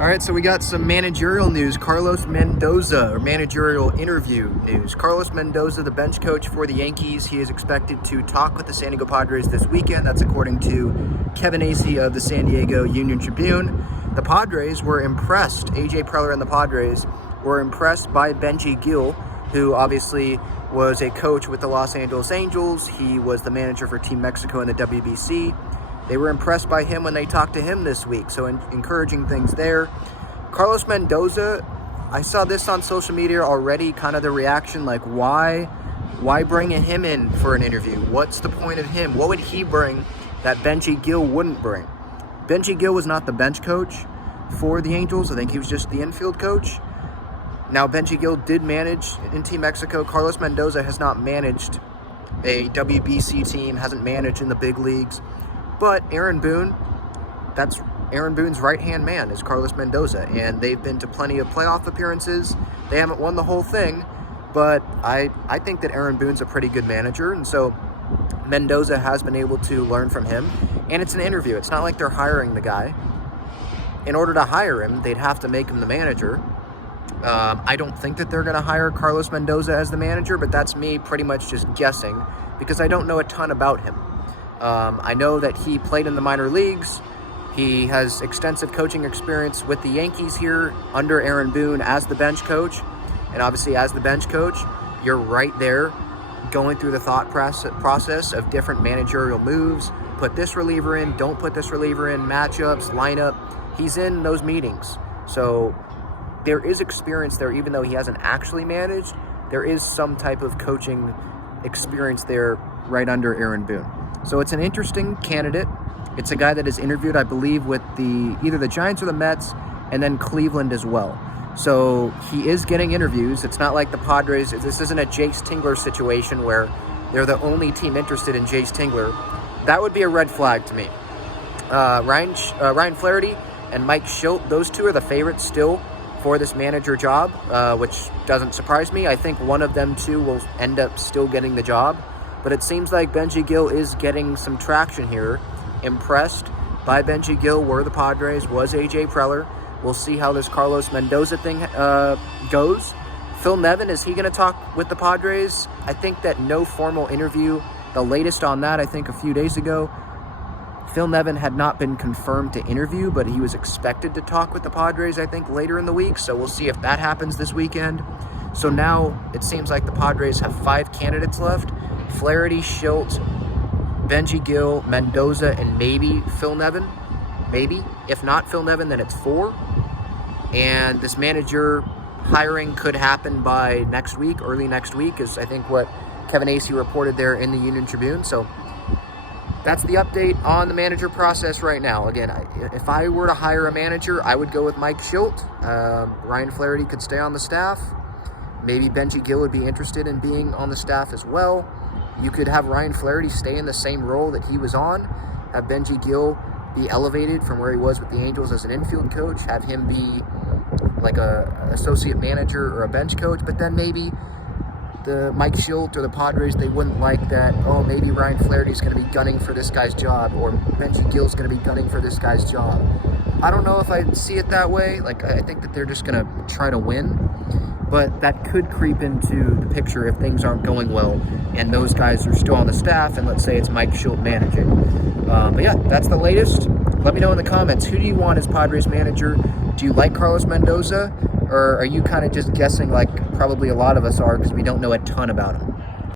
All right, so we got some managerial news. Carlos Mendoza, or managerial interview news. Carlos Mendoza, the bench coach for the Yankees, he is expected to talk with the San Diego Padres this weekend. That's according to Kevin Acee of the San Diego Union Tribune. The Padres were impressed. AJ Preller and the Padres were impressed by Benji Gil, who obviously was a coach with the Los Angeles Angels. He was the manager for Team Mexico in the WBC. They were impressed by him when they talked to him this week, so encouraging things there. Carlos Mendoza, I saw this on social media already, kind of the reaction, like why bring him in for an interview? What's the point of him? What would he bring that Benji Gil wouldn't bring? Benji Gil was not the bench coach for the Angels. I think he was just the infield coach. Now, Benji Gil did manage in Team Mexico. Carlos Mendoza has not managed a WBC team, hasn't managed in the big leagues. But Aaron Boone, that's Aaron Boone's right-hand man, is Carlos Mendoza. And they've been to plenty of playoff appearances. They haven't won the whole thing. But I think that Aaron Boone's a pretty good manager. And so Mendoza has been able to learn from him. And it's an interview. It's not like they're hiring the guy. In order to hire him, they'd have to make him the manager. I don't think that they're going to hire Carlos Mendoza as the manager, but that's me pretty much just guessing because I don't know a ton about him. I know that he played in the minor leagues. He has extensive coaching experience with the Yankees here under Aaron Boone as the bench coach. And obviously as the bench coach, you're right there going through the thought process of different managerial moves. Put this reliever in, don't put this reliever in, matchups, lineup. He's in those meetings. So there is experience there, even though he hasn't actually managed. There is some type of coaching experience there right under Aaron Boone. So it's an interesting candidate. It's a guy that is interviewed, I believe, with either the Giants or the Mets, and then Cleveland as well. So he is getting interviews. It's not like the Padres. This isn't a Jace Tingler situation where they're the only team interested in Jace Tingler. That would be a red flag to me. Ryan Flaherty and Mike Schilt, those two are the favorites still for this manager job, which doesn't surprise me. I think one of them two will end up still getting the job. But it seems like Benji Gil is getting some traction here. Impressed by Benji Gil were the Padres, was AJ Preller. We'll see how this Carlos Mendoza thing goes. Phil Nevin, is he going to talk with the Padres? I think that no formal interview. The latest on that, I think a few days ago, Phil Nevin had not been confirmed to interview, but he was expected to talk with the Padres, I think, later in the week. So we'll see if that happens this weekend. So now it seems like the Padres have 5 candidates left. Flaherty, Schilt, Benji Gil, Mendoza, and maybe Phil Nevin. Maybe. If not Phil Nevin, then it's 4. And this manager hiring could happen by next week, early next week, is I think what Kevin Acee reported there in the Union Tribune. So that's the update on the manager process right now. Again, if I were to hire a manager, I would go with Mike Schilt. Ryan Flaherty could stay on the staff. Maybe Benji Gil would be interested in being on the staff as well. You could have Ryan Flaherty stay in the same role that he was on. Have Benji Gil be elevated from where he was with the Angels as an infield coach. Have him be like a associate manager or a bench coach. But then maybe the Mike Schilt or the Padres, they wouldn't like that, oh, maybe Ryan Flaherty's going to be gunning for this guy's job, or Benji Gil's going to be gunning for this guy's job. I don't know if I see it that way. Like, I think that they're just going to try to win, but that could creep into the picture if things aren't going well and those guys are still on the staff, and let's say it's Mike Schilt managing. But yeah, that's the latest. Let me know in the comments, who do you want as Padres manager? Do you like Carlos Mendoza? Or are you kind of just guessing like probably a lot of us are because we don't know a ton about him?